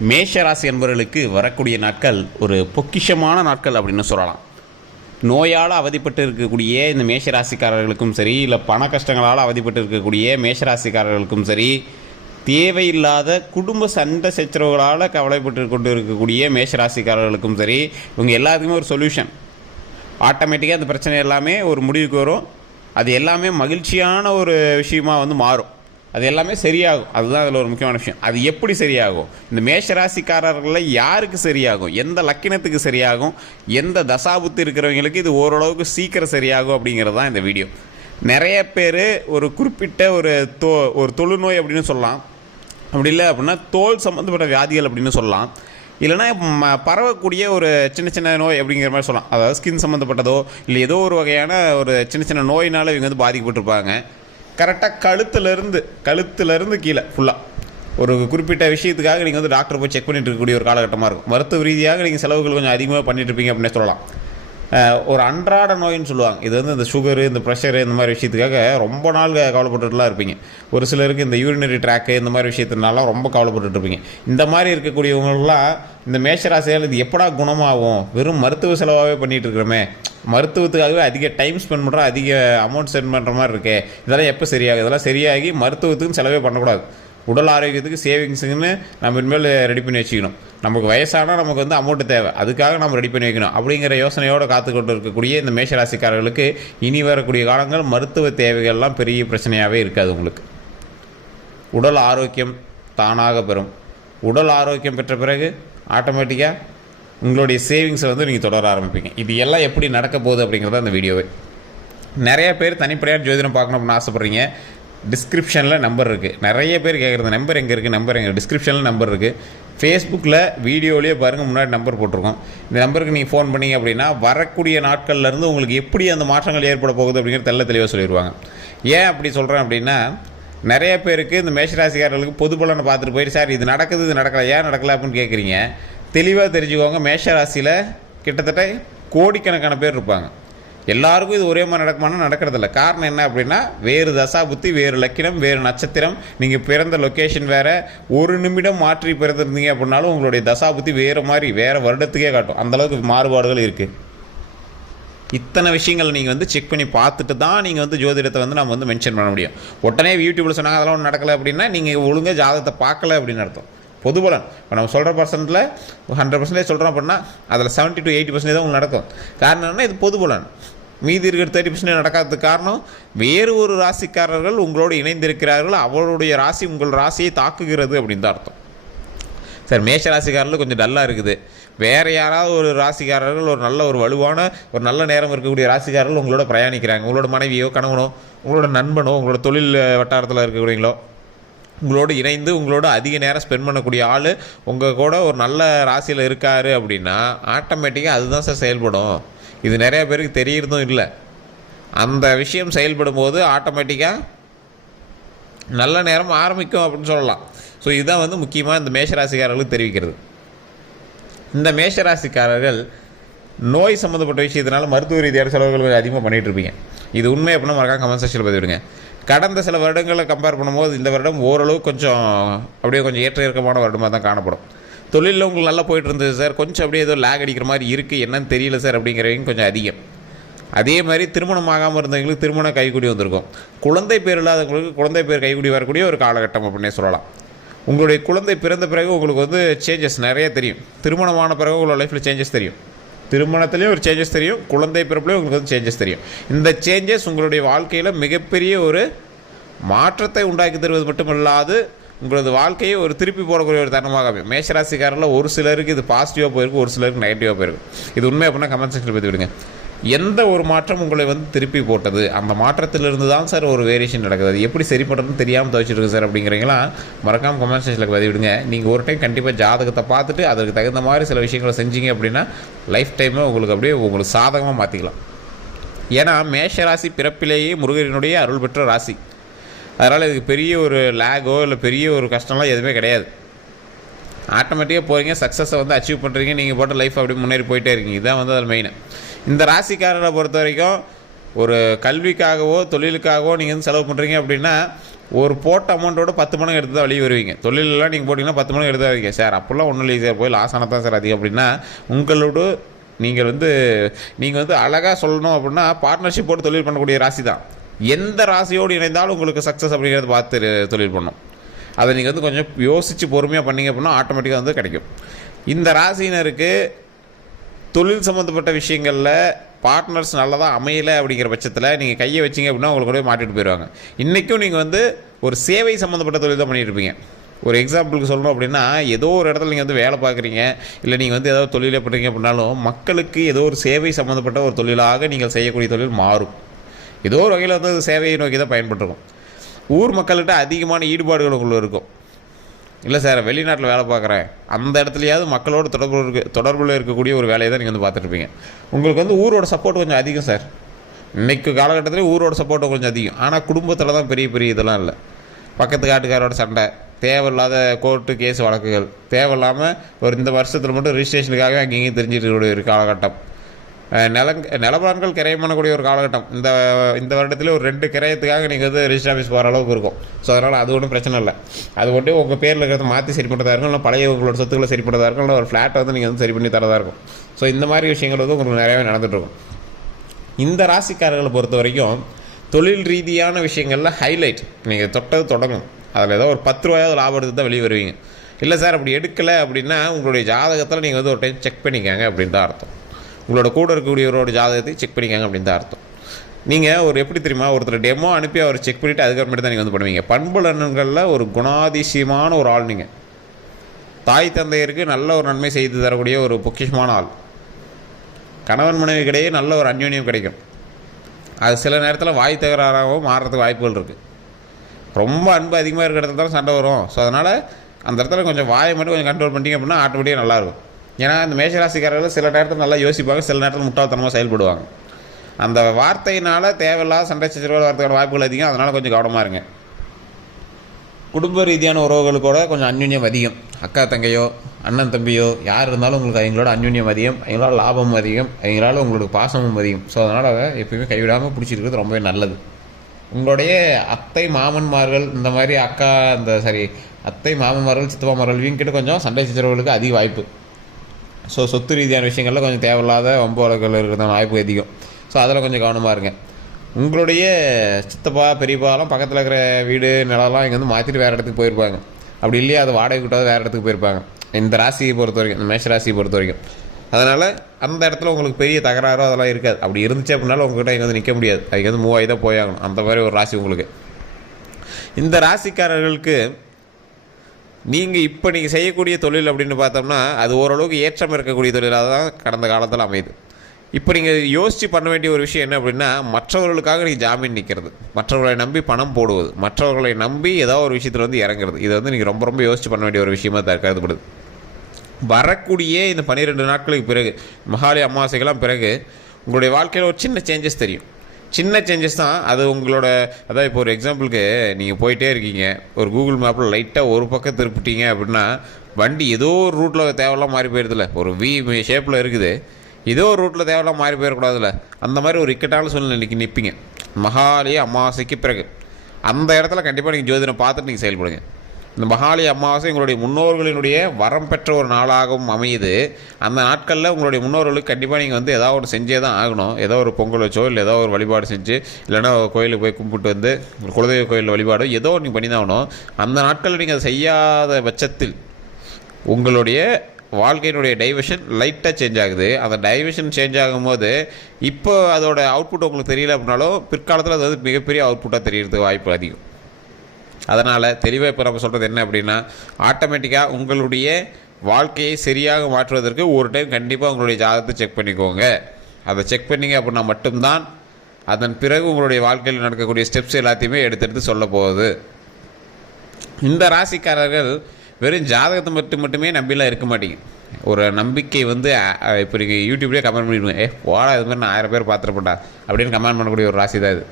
மேஷ ராசி என்பவர்களுக்கு வரக்கூடிய நாட்கள் ஒரு பொக்கிஷமான நாட்கள் அப்படின்னு சொல்லலாம். நோயால் அவதிப்பட்டு இருக்கக்கூடிய இந்த மேஷராசிக்காரர்களுக்கும் சரி இல்லை பண கஷ்டங்களால் அவதிப்பட்டு இருக்கக்கூடிய மேஷ ராசிக்காரர்களுக்கும் சரி தேவையில்லாத குடும்ப சண்டை சச்சரவுகளால் கவலைப்பட்டு கொண்டு இருக்கக்கூடிய மேஷ ராசிக்காரர்களுக்கும் சரி இவங்க எல்லாத்துக்குமே ஒரு சொல்யூஷன் ஆட்டோமேட்டிக்காக அந்த பிரச்சனை எல்லாமே ஒரு முடிவுக்கு வரும். அது எல்லாமே மகிழ்ச்சியான ஒரு விஷயமாக வந்து மாறும். அது எல்லாமே சரியாகும். அதுதான் அதில் ஒரு முக்கியமான விஷயம். அது எப்படி சரியாகும்? இந்த மேஷராசிக்காரர்களில் யாருக்கு சரியாகும்? எந்த லக்கினத்துக்கு சரியாகும்? எந்த தசாபுத்தி இருக்கிறவங்களுக்கு இது ஓரளவுக்கு சீக்கிரம் சரியாகும் அப்படிங்கிறது தான் இந்த வீடியோ. நிறைய பேர் ஒரு குறிப்பிட்ட ஒரு தோ ஒரு தொழுநோய் அப்படின்னு சொல்லலாம். அப்படி இல்லை அப்படின்னா தோல் சம்மந்தப்பட்ட வியாதிகள் அப்படின்னு சொல்லலாம். இல்லைன்னா ம பரவக்கூடிய ஒரு சின்ன சின்ன நோய் அப்படிங்கிற மாதிரி சொல்லலாம். அதாவது ஸ்கின் சம்மந்தப்பட்டதோ இல்லை ஏதோ ஒரு வகையான ஒரு சின்ன சின்ன நோயினால் இவங்க வந்து பாதிக்கப்பட்டிருப்பாங்க. கரெக்டாக கழுத்துலேருந்து கழுத்துலேருந்து கீழே ஃபுல்லாக ஒரு குறிப்பிட்ட விஷயத்துக்காக நீங்கள் வந்து டாக்டர் போய் செக் பண்ணிட்டு இருக்கக்கூடிய ஒரு காலகட்டமாக இருக்கும். மருத்துவ ரீதியாக நீங்கள் செலவுகள் கொஞ்சம் அதிகமாக பண்ணிட்டு இருப்பீங்க அப்படின்னு சொல்லலாம். ஒரு அன்றாட நோயின்னு சொல்லுவாங்க. இது வந்து இந்த சுகரு இந்த ப்ரெஷரு இந்த மாதிரி விஷயத்துக்காக ரொம்ப நாள் கவலைப்பட்டுட்டுலாம் இருப்பீங்க. ஒரு சிலருக்கு இந்த யூரினரி ட்ராக்கு இந்த மாதிரி விஷயத்தினால ரொம்ப கவலைப்பட்டுட்டு இருப்பீங்க இந்த மாதிரி இருக்கக்கூடியவங்களெலாம் இந்த மேஷராசியால் இது எப்படா குணமாகும்? வெறும் மருத்துவ செலவாகவே பண்ணிகிட்டு இருக்கிறோமே. மருத்துவத்துக்காகவே அதிக டைம் ஸ்பெண்ட் பண்ணுறோம் அதிக அமௌண்ட் ஸ்பெண்ட் பண்ணுற மாதிரி இருக்கே. இதெல்லாம் எப்போ சரியாகும்? இதெல்லாம் சரியாகி மருத்துவத்துக்கும் செலவே பண்ணக்கூடாது. உடல் ஆரோக்கியத்துக்கு சேவிங்ஸுன்னு நம்ம இனிமேல் ரெடி பண்ணி வச்சுக்கணும். நமக்கு வயசானால் நமக்கு வந்து அமௌண்ட்டு தேவை. அதுக்காக நம்ம ரெடி பண்ணி வைக்கணும். அப்படிங்கிற யோசனையோடு காத்துக்கொண்டு இருக்கக்கூடிய இந்த மேஷராசிக்காரர்களுக்கு இனி வரக்கூடிய காலங்கள் மருத்துவ தேவைகள்லாம் பெரிய பிரச்சனையாகவே இருக்காது உங்களுக்கு. உடல் ஆரோக்கியம் தானாக பெறும். உடல் ஆரோக்கியம் பெற்ற பிறகு ஆட்டோமேட்டிக்காக உங்களுடைய சேவிங்ஸை வந்து நீங்கள் தொடர ஆரம்பிப்பீங்க. இது எல்லாம் எப்படி நடக்க போகுது அப்படிங்கிறத அந்த வீடியோவே நிறைய பேர் தனிப்படையாக ஜோதிடம் பார்க்கணும் அப்படின்னு ஆசைப்பட்றீங்க. டிஸ்கிரிப்ஷனில் நம்பர் இருக்குது நிறைய பேர் கேட்குறது நம்பர் எங்கே இருக்குது நம்பர் எங்கே டிஸ்கிரிப்ஷனில் நம்பர் இருக்குது ஃபேஸ்புக்கில் வீடியோலேயே பாருங்கள் முன்னாடி நம்பர் போட்டிருக்கோம். இந்த நம்பருக்கு நீங்கள் ஃபோன் பண்ணீங்க அப்படின்னா வரக்கூடிய நாட்கள்லேருந்து உங்களுக்கு எப்படி அந்த மாற்றங்கள் ஏற்பட போகுது அப்படிங்கிறது தெல்ல தெளிவாக சொல்லிடுவாங்க ஏன் அப்படி சொல்கிறேன் அப்படின்னா நிறைய பேருக்கு இந்த மேஷராசிக்காரர்களுக்கு பொது பலனை பார்த்துட்டு போயிட்டு சார் இது நடக்குது இது நடக்கல ஏன் நடக்கல? அப்படின்னு கேட்குறீங்க தெளிவாக தெரிஞ்சுக்கோங்க. மேஷராசியில் கிட்டத்தட்ட கோடிக்கணக்கான பேர் இருப்பாங்க. எல்லாருக்கும் இது ஒரே மாதிரி நடக்குமானா நடக்கிறதில்ல. காரணம் என்ன அப்படின்னா வேறு தசா புத்தி வேறு லக்கினம் வேறு நட்சத்திரம். நீங்கள் பிறந்த லொக்கேஷன் வேறு. ஒரு நிமிடம் மாற்றி பிறந்திருந்தீங்க அப்படின்னாலும் உங்களுடைய தசா புத்தி வேறு மாதிரி வேறு வருடத்துக்கே காட்டும். அந்தளவுக்கு மாறுபாடுகள் இருக்குது இத்தனை விஷயங்கள் நீங்கள் வந்து செக் பண்ணி பார்த்துட்டு தான் நீங்கள் வந்து ஜோதிடத்தை வந்து நம்ம வந்து மென்ஷன் பண்ண முடியும். உடனே யூடியூப்பில் சொன்னாங்க அதெல்லாம் ஒன்றும் நடக்கலை அப்படின்னா நீங்கள் ஒழுங்காக ஜாதகத்தை பார்க்கல அப்படின்னு அர்த்தம். பொது பலன் இப்போ நம்ம சொல்கிற பர்சன்ட்டில் ஹண்ட்ரட் பர்சன்டேஜ் சொல்கிறோம் அப்படின்னா அதில் செவன்ட்டி டு எயிட்டி பர்சன்டேஜ் தான் உங்களுக்கு நடக்கும். காரணம் என்ன இது பொது பலன் மீதி இருக்கிற தேர்ட்டி பர்சன்டேஜ் நடக்காததுக்கு காரணம் வேறு ஒரு ராசிக்காரர்கள் உங்களோடு இணைந்திருக்கிறார்கள் அவருடைய ராசி உங்கள் ராசியை தாக்குகிறது அப்படின்னு தான் அர்த்தம். சார் மேஷ ராசிக்காரர்கள் கொஞ்சம் டல்லாக இருக்குது. வேறு யாராவது ஒரு ராசிக்காரர்கள் ஒரு நல்ல ஒரு வலுவான ஒரு நல்ல நேரம் இருக்கக்கூடிய ராசிக்காரர்கள் உங்களோட பிரயாணிக்கிறாங்க. உங்களோட மனைவியோ கணவனோ உங்களோட நண்பனோ உங்களோட தொழில் வட்டாரத்தில் இருக்கக்கூடியங்களோ உங்களோட இணைந்து உங்களோட அதிக நேரம் ஸ்பெண்ட் பண்ணக்கூடிய ஆள் உங்கள் கூட ஒரு நல்ல ராசியில் இருக்கார் அப்படின்னா ஆட்டோமேட்டிக்காக அதுதான் சார் செயல்படும். இது நிறைய பேருக்கு தெரியறதும் இல்லை. அந்த விஷயம் செயல்படும் போது ஆட்டோமேட்டிக்காக நல்ல நேரம் ஆரம்பிக்கும் அப்படின்னு சொல்லலாம். ஸோ இதுதான் வந்து முக்கியமாக இந்த மேஷராசிக்காரர்களுக்கு தெரிவிக்கிறது. இந்த மேஷராசிக்காரர்கள் நோய் சம்மந்தப்பட்ட விஷயத்தினால மருத்துவ ரீதியான செலவுகள் கொஞ்சம் அதிகமாக பண்ணிகிட்டு இருப்பீங்க. இது உண்மை அப்படின்னா மறக்காம கமெண்ட் செக்ஷனில் பதிவிடுங்க. கடந்த சில வருடங்களை கம்பேர் பண்ணும்போது இந்த வருடம் ஓரளவு கொஞ்சம் அப்படியே கொஞ்சம் ஏற்ற இறக்கமான வருடமாக தான் காணப்படும். தொழிலில் உங்களுக்கு நல்லா போயிட்டு இருந்தது சார் கொஞ்சம் அப்படியே ஏதோ லேக் அடிக்கிற மாதிரி இருக்குது என்னன்னு தெரியல சார் அப்படிங்கிறவங்க கொஞ்சம் அதிகம். அதே மாதிரி திருமணம் ஆகாமல் இருந்தவங்களுக்கு திருமணம் கைக்குடி வந்திருக்கும். குழந்தை பேர் இல்லாதவங்களுக்கு குழந்தை பேர் கைக்குடி வரக்கூடிய ஒரு காலகட்டம் அப்படின்னே சொல்லலாம். உங்களுடைய குழந்தை பிறந்த பிறகு உங்களுக்கு வந்து சேஞ்சஸ் நிறைய தெரியும். திருமணமான பிறகு உங்களோட லைஃப்பில் சேஞ்சஸ் தெரியும். திருமணத்துலேயும் ஒரு சேஞ்சஸ் தெரியும் குழந்தை பிறப்புலேயும் உங்களுக்கு வந்து சேஞ்சஸ் தெரியும். இந்த சேஞ்சஸ் உங்களுடைய வாழ்க்கையில் மிகப்பெரிய ஒரு மாற்றத்தை உண்டாக்கி தருவது மட்டுமல்லாது உங்களது வாழ்க்கையை ஒரு திருப்பி போடக்கூடிய ஒரு தருணமாக அமையும் மேஷராசிக்காரில் ஒரு சிலருக்கு இது பாசிட்டிவாக போயிருக்கு ஒரு சிலருக்கு நெகட்டிவாக போயிருக்கு. இது உண்மை அப்படின்னா கமெண்ட் செக்ஷனில் பற்றி விடுங்க எந்த ஒரு மாற்றம் உங்களை வந்து திருப்பி போட்டது? அந்த மாற்றத்திலிருந்து தான் சார் ஒரு வேரியேஷன் நடக்குது. அது எப்படி சரி பண்ணுறதுன்னு தெரியாமல் துவைச்சிருக்கு சார் அப்படிங்கிறீங்களா? மறக்காமல் கமெண்ட் செக்ஷனில் பதிவிடுங்க. நீங்கள் ஒரு டைம் கண்டிப்பாக ஜாதகத்தை பார்த்துட்டு அதுக்கு தகுந்த மாதிரி சில விஷயங்களை செஞ்சீங்க அப்படின்னா லைஃப் டைமே உங்களுக்கு அப்படியே உங்களுக்கு சாதகமாக மாற்றிக்கலாம் ஏன்னா மேஷ ராசி பிறப்பிலேயே முருகனுடைய அருள் பெற்ற ராசி. அதனால் இதுக்கு பெரிய ஒரு லேகோ இல்லை பெரிய ஒரு கஷ்டம்லாம் எதுவுமே கிடையாது. ஆட்டோமேட்டிக்காக போகிறீங்க சக்ஸஸை வந்து அச்சீவ் பண்ணுறீங்க நீங்கள் போட்ட லைஃப் அப்படி முன்னேறி போயிட்டே இருக்கீங்க. இதுதான் வந்து அதில் மெயின் இந்த ராசிக்காரரை பொறுத்த வரைக்கும் ஒரு கல்விக்காகவோ தொழிலுக்காகவோ நீங்கள் வந்து செலவு பண்ணுறீங்க அப்படின்னா ஒரு போட்ட அமௌண்ட்டோட பத்து மணிக்கு எடுத்து தான் வெளியே வருவீங்க. தொழிலெல்லாம் நீங்கள் போட்டிங்கன்னா பத்து மணி எடுத்து தான் வருவீங்க. சார் அப்போல்லாம் ஒன்றும் இல்லை சார். போய் லாஸ் ஆனால் தான் சார் அதிகம் அப்படின்னா உங்களோட நீங்கள் வந்து நீங்கள் வந்து அழகாக சொல்லணும் அப்படின்னா பார்ட்னர்ஷிப் போட்டு தொழில் பண்ணக்கூடிய ராசி தான். எந்த ராசியோடு இணைந்தாலும் உங்களுக்கு சக்ஸஸ் அப்படிங்கிறத பார்த்து தொழில் பண்ணணும் அதை நீங்கள் வந்து கொஞ்சம் யோசித்து பொறுமையாக பண்ணிங்க அப்படின்னா ஆட்டோமேட்டிக்காக வந்து கிடைக்கும். இந்த ராசினருக்கு தொழில் சம்மந்தப்பட்ட விஷயங்களில் பார்ட்னர்ஸ் நல்லதாக அமையலை அப்படிங்கிற பட்சத்தில் நீங்கள் கையை வச்சீங்க அப்படின்னா உங்களுக்கு கூட மாட்டிட்டு போயிடுவாங்க இன்றைக்கும் நீங்கள் வந்து ஒரு சேவை சம்மந்தப்பட்ட தொழில் தான் பண்ணிட்டு இருப்பீங்க. ஒரு எக்ஸாம்பிளுக்கு சொல்லணும் அப்படின்னா ஏதோ ஒரு இடத்துல நீங்கள் வந்து வேலை பார்க்குறீங்க இல்லை நீங்கள் வந்து ஏதோ தொழிலை பண்ணுறீங்க அப்படின்னாலும் மக்களுக்கு ஏதோ ஒரு சேவை சம்மந்தப்பட்ட ஒரு தொழிலாக நீங்கள் செய்யக்கூடிய தொழில் மாறும். ஏதோ ஒரு வகையில் வந்து சேவையை நோக்கி தான் பயன்பட்டுருக்கும். ஊர் மக்கள்கிட்ட அதிகமான ஈடுபாடுகள் உங்களுக்கு இருக்கும். இல்லை சார் வெளிநாட்டில் வேலை பார்க்குறேன். அந்த இடத்துலையாவது மக்களோட தொடர்பு இருக்க தொடர்பில் இருக்கக்கூடிய ஒரு வேலையை தான் நீங்கள் வந்து பார்த்துட்ருப்பீங்க உங்களுக்கு வந்து ஊரோட சப்போர்ட் கொஞ்சம் அதிகம் சார் இன்றைக்கு காலகட்டத்தில் ஊரோட சப்போர்ட்டு கொஞ்சம் அதிகம். ஆனால் குடும்பத்தில் தான் பெரிய பெரிய இதெல்லாம் இல்லை. பக்கத்து காட்டுக்காரோட சண்டை தேவையில்லாத கோர்ட்டு கேஸ் வழக்குகள் தேவையில்லாமல் ஒரு இந்த வருஷத்தில் மட்டும் ரிஜிஸ்ட்ரேஷனுக்காக அங்கேயும் தெரிஞ்சிட்டு ஒரு காலகட்டம். நிலங் நிலபலன்கள் கிரையம் பண்ணக்கூடிய ஒரு காலகட்டம். இந்த இந்த வருடத்துல ஒரு ரெண்டு கிரையத்துக்காக நீங்கள் வந்து ரிஜிஸ்டர் ஆஃபீஸ் போகிற அளவுக்கு இருக்கும். ஸோ அதனால் அது ஒன்றும் பிரச்சனை இல்லை. அது ஒன்று உங்கள் பேரில் இருக்கிறத மாற்றி சரி பண்ணுறதா இருக்கும் இல்லை பழைய உங்களோட சொத்துக்களை சரி பண்ணுறதா இருக்கும் இல்லை ஒரு ஃப்ளாட்டை வந்து நீங்கள் வந்து சரி பண்ணி தரதாக இருக்கும். ஸோ இந்த மாதிரி விஷயங்கள் வந்து உங்களுக்கு நிறையவே நடந்துகிட்ருக்கும் இந்த ராசிக்காரர்களை பொறுத்த வரைக்கும் தொழில் ரீதியான விஷயங்களில் ஹைலைட் நீங்கள் தொட்டது தொடங்கும். அதில் ஏதோ ஒரு பத்து ரூபாயாவது லாபம் எடுத்து தான் வெளியே வருவீங்க. இல்லை சார் அப்படி எடுக்கலை அப்படின்னா உங்களுடைய ஜாதகத்தில் நீங்கள் வந்து ஒரு டைம் செக் பண்ணிக்காங்க அப்படின்னு தான் அர்த்தம். உங்களோட கூட இருக்கக்கூடியவரோட ஜாதகத்தை செக் பண்ணிக்கங்க அப்படின்னு தான் அர்த்தம். நீங்கள் ஒரு எப்படி தெரியுமா ஒருத்தர் டெமோ அனுப்பி அவர் செக் பண்ணிவிட்டு அதுக்கப்புறமேட்டு தான் நீங்கள் வந்து பண்ணுவீங்க. பண்புலன்களில் ஒரு குணாதிசயமான ஒரு ஆள் நீங்கள் தாய் தந்தையருக்கு நல்ல ஒரு நன்மை செய்து தரக்கூடிய ஒரு பொக்கிஷமான ஆள். கணவன் மனைவிக்கிடையே நல்ல ஒரு அந்யோன்யம் கிடைக்கும். அது சில நேரத்தில் வாய் தகராறாகவும் மாறுறதுக்கு வாய்ப்புகள் இருக்குது ரொம்ப அன்பு அதிகமாக இருக்கிற இடத்துல தான் சண்டை வரும். ஸோ அதனால் அந்த இடத்துல கொஞ்சம் வாயை மட்டும் கொஞ்சம் கண்ட்ரோல் பண்ணிட்டீங்க அப்படின்னா ஆட்டோமேட்டிக்காக நல்லாயிருக்கும் ஏன்னா இந்த மேஷராசிக்காரர்கள் சில நேரத்தில் நல்லா யோசிப்பாங்க சில நேரத்தில் முட்டாள்தனமாக செயல்படுவாங்க. அந்த வார்த்தையினால் தேவையில்லாத சண்டை சச்சரவு வரதுக்கான வாய்ப்புகள் அதிகம் அதனால் கொஞ்சம் கவனமாக இருங்க. குடும்ப ரீதியான உறவுகளுக்கூட கொஞ்சம் அந்யுன்யம் அதிகம். அக்கா தங்கையோ அண்ணன் தம்பியோ யார் இருந்தாலும் உங்களுக்கு அவங்களோட அந்யுன்யம் அதிகம் அவங்களால லாபம் அதிகம் அவங்களால உங்களுக்கு பாசமும் அதிகம். ஸோ அதனால் அதை எப்பயுமே கைவிடாமல் பிடிச்சிருக்கிறது ரொம்பவே நல்லது. உங்களுடைய அத்தை மாமன்மார்கள் இந்த மாதிரி அக்கா இந்த சாரி அத்தை மாமன்மார்கள் சித்தப்பாமார்கள் இவங்க கிட்ட கொஞ்சம் சண்டை சச்சரவுகளுக்கு அதிக வாய்ப்பு. ஸோ சொத்து ரீதியான விஷயங்களில் கொஞ்சம் தேவையில்லாத வம்பு இருக்கிறதான வாய்ப்பு அதிகம். ஸோ அதில் கொஞ்சம் கவனமாக இருங்க. உங்களுடைய சித்தப்பா பெரியப்பாலாம் பக்கத்தில் இருக்கிற வீடு நிலம்லாம் இங்கே வந்து மாற்றிட்டு வேறு இடத்துக்கு போயிருப்பாங்க. அப்படி இல்லையா அது வாடகை விட்டாவது வேறு இடத்துக்கு போயிருப்பாங்க. இந்த ராசியை பொறுத்த வரைக்கும் இந்த மேஷ ராசியை பொறுத்த வரைக்கும். அதனால் அந்த இடத்துல உங்களுக்கு பெரிய தகராறோ அதெல்லாம் இருக்காது. அப்படி இருந்துச்சு அப்படின்னாலும் உங்கள்கிட்ட இங்கே வந்து நிற்க முடியாது. அதுக்கு வந்து மூவாயி தான் போயாகணும். அந்த மாதிரி ஒரு ராசி உங்களுக்கு. இந்த ராசிக்காரர்களுக்கு நீங்கள் இப்போ நீங்கள் செய்யக்கூடிய தொழில் அப்படின்னு பார்த்தோம்னா அது ஓரளவுக்கு ஏற்றம் இருக்கக்கூடிய தொழிலாக தான் கடந்த காலத்தில் அமையுது. இப்போ நீங்கள் யோசித்து பண்ண வேண்டிய ஒரு விஷயம் என்ன அப்படின்னா மற்றவர்களுக்காக நீங்கள் ஜாமீன் நிற்கிறது மற்றவர்களை நம்பி பணம் போடுவது. மற்றவர்களை நம்பி ஏதோ ஒரு விஷயத்தில் வந்து இறங்குறது. இதை வந்து நீங்கள் ரொம்ப ரொம்ப யோசித்து பண்ண வேண்டிய ஒரு விஷயமா த- கருதப்படுது. வரக்கூடிய இந்த பன்னிரெண்டு நாட்களுக்கு பிறகு மகாலி அமாவாசைக்கெல்லாம் பிறகு உங்களுடைய வாழ்க்கையில் ஒரு சின்ன சேஞ்சஸ் தெரியும். சின்ன சேஞ்சஸ் தான். அது உங்களோட அதாவது இப்போ ஒரு எக்ஸாம்பிளுக்கு நீங்கள் போயிட்டே இருக்கீங்க. ஒரு கூகுள் மேப்பில் லைட்டாக ஒரு பக்கம் திருப்பிட்டீங்க அப்படின்னா வண்டி ஏதோ ஒரு ரூட்டில் தேவையில்லாம் மாறி போயிடுதுல ஒரு வி ஷேப்பில் இருக்குது. ஏதோ ஒரு ரூட்டில் தேவையில்லாம் மாறி போயிடக்கூடாதுல்ல அந்த மாதிரி ஒரு இக்கட்டான சூழ்நிலைக்கு நிற்பீங்க மகாலய அமாவாசைக்கு பிறகு. அந்த இடத்துல கண்டிப்பாக நீங்கள் ஜோதிடம் பார்த்துட்டு நீங்கள் செயல்படுங்க. இந்த மகாலி அமாவாசை உங்களுடைய முன்னோர்களினுடைய வரம் பெற்ற ஒரு நாளாகவும் அமையுது. அந்த நாட்களில் உங்களுடைய முன்னோர்களுக்கு கண்டிப்பாக நீங்கள் வந்து ஏதாவது ஒரு செஞ்சே தான் ஆகணும். ஏதோ ஒரு பொங்கல் வச்சோ இல்லை ஏதோ ஒரு வழிபாடு செஞ்சு இல்லைன்னா கோயிலுக்கு போய் கும்பிட்டு வந்து குலதெய்வ கோயிலில் வழிபாடோ ஏதோ ஒன்று பண்ணி தான் ஆகணும். அந்த நாட்களில் நீங்கள் அதை செய்யாத பட்சத்தில் உங்களுடைய வாழ்க்கையினுடைய டைவர்ஷன் லைட்டாக சேஞ்ச் ஆகுது. அந்த டைவர்ஷன் சேஞ்ச் ஆகும்போது இப்போ அதோட அவுட்புட் உங்களுக்கு தெரியல அப்படின்னாலும் பிற்காலத்தில் அது வந்து மிகப்பெரிய அவுட்புட்டாக தெரியறதுக்கு வாய்ப்பு அதிகம். அதனால் தெளிவாக இப்போ நம்ம சொல்கிறது என்ன அப்படின்னா ஆட்டோமேட்டிக்காக உங்களுடைய வாழ்க்கையை சரியாக மாற்றுவதற்கு ஒரு டைம் கண்டிப்பாக உங்களுடைய ஜாதகத்தை செக் பண்ணிக்கோங்க. அதை செக் பண்ணிங்க அப்படின்னா மட்டும்தான் அதன் பிறகு உங்களுடைய வாழ்க்கையில் நடக்கக்கூடிய ஸ்டெப்ஸ் எல்லாத்தையுமே எடுத்து எடுத்து சொல்ல போகுது. இந்த ராசிக்காரர்கள் வெறும் ஜாதகத்தை மட்டும் மட்டுமே நம்பிலாம் இருக்க மாட்டேங்குது ஒரு நம்பிக்கை வந்து இப்போ நீங்கள் யூடியூப்லேயே கமெண்ட் பண்ணிவிடுவேன் ஏ போடா இது மாதிரி நான் ஆயிரம் பேர் பார்த்துருப்பேன்டா அப்படின்னு கமெண்ட் பண்ணக்கூடிய ஒரு ராசி தான் இது.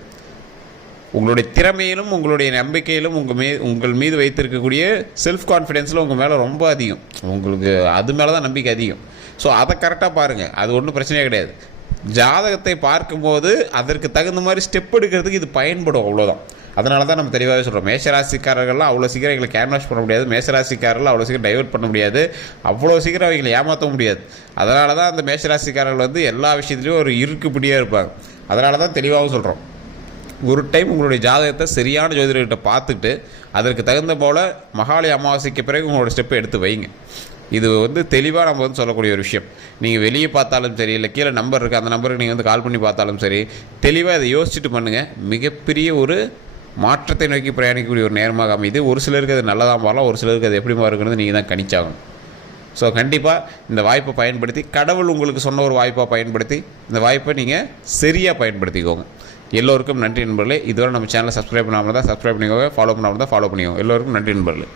உங்களுடைய திறமையிலும் உங்களுடைய நம்பிக்கையிலும் உங்கள் மீ உங்கள் மீது வைத்திருக்கக்கூடிய செல்ஃப் கான்ஃபிடென்ஸில் உங்கள் மேலே ரொம்ப அதிகம். உங்களுக்கு அது மேலே தான் நம்பிக்கை அதிகம். ஸோ அதை கரெக்டாக பாருங்கள் அது ஒன்றும் பிரச்சனையே கிடையாது. ஜாதகத்தை பார்க்கும்போது அதற்கு தகுந்த மாதிரி ஸ்டெப் எடுக்கிறதுக்கு இது பயன்படும் அவ்வளோதான் அதனால தான் நம்ம தெளிவாகவே சொல்கிறோம் மேஷராசிக்காரர்கள்லாம் அவ்வளோ சீக்கிரம் எங்களை கேன்வாஷ் பண்ண முடியாது. மேஷராசிக்காரர்கள் அவ்வளோ சீக்கிரம் டைவெர்ட் பண்ண முடியாது. அவ்வளோ சீக்கிரம் அவங்களை ஏமாற்ற முடியாது. அதனால தான் அந்த மேஷராசிக்காரர்கள் வந்து எல்லா விஷயத்துலையும் ஒரு இருக்குப்படியாக இருப்பாங்க. அதனால தான் தெளிவாகவும் சொல்கிறோம் ஒரு டைம் உங்களுடைய ஜாதகத்தை சரியான ஜோதிடர்கிட்ட பார்த்துட்டு அதற்கு தகுந்த போல் மகாலய அமாவாசைக்கு பிறகு உங்களோட ஸ்டெப்பை எடுத்து வைங்க. இது வந்து தெளிவாக நம்ம வந்து சொல்லக்கூடிய ஒரு விஷயம். நீங்கள் வெளியே பார்த்தாலும் சரி இல்லை கீழே நம்பர் இருக்குது அந்த நம்பருக்கு நீங்கள் வந்து கால் பண்ணி பார்த்தாலும் சரி தெளிவாக இதை யோசிச்சுட்டு பண்ணுங்கள் மிகப்பெரிய ஒரு மாற்றத்தை நோக்கி பிரயாணிக்கக்கூடிய ஒரு நேரமாக அமைது ஒரு சிலருக்கு அது நல்லதாக மாறலாம் ஒரு சிலருக்கு அது எப்படி மாறுங்கிறது நீங்கள் தான் கணிச்சாகணும். ஸோ கண்டிப்பாக இந்த வாய்ப்பை பயன்படுத்தி கடவுள் உங்களுக்கு சொன்ன ஒரு வாய்ப்பாக பயன்படுத்தி இந்த வாய்ப்பை நீங்கள் சரியாக பயன்படுத்திக்கோங்க. எல்லோருக்கும் நன்றி நண்பர்களே. இதுவரை நம்ம சேனலை சப்ஸ்கிரைப் பண்ணாமல் தான் சப்ஸ்கிரைப் பண்ணிக்கோங்க ஃபாலோ பண்ணாமல் தான் ஃபாலோ பண்ணிக்கோங்க. எல்லோருக்கும் நன்றி நண்பர்களே.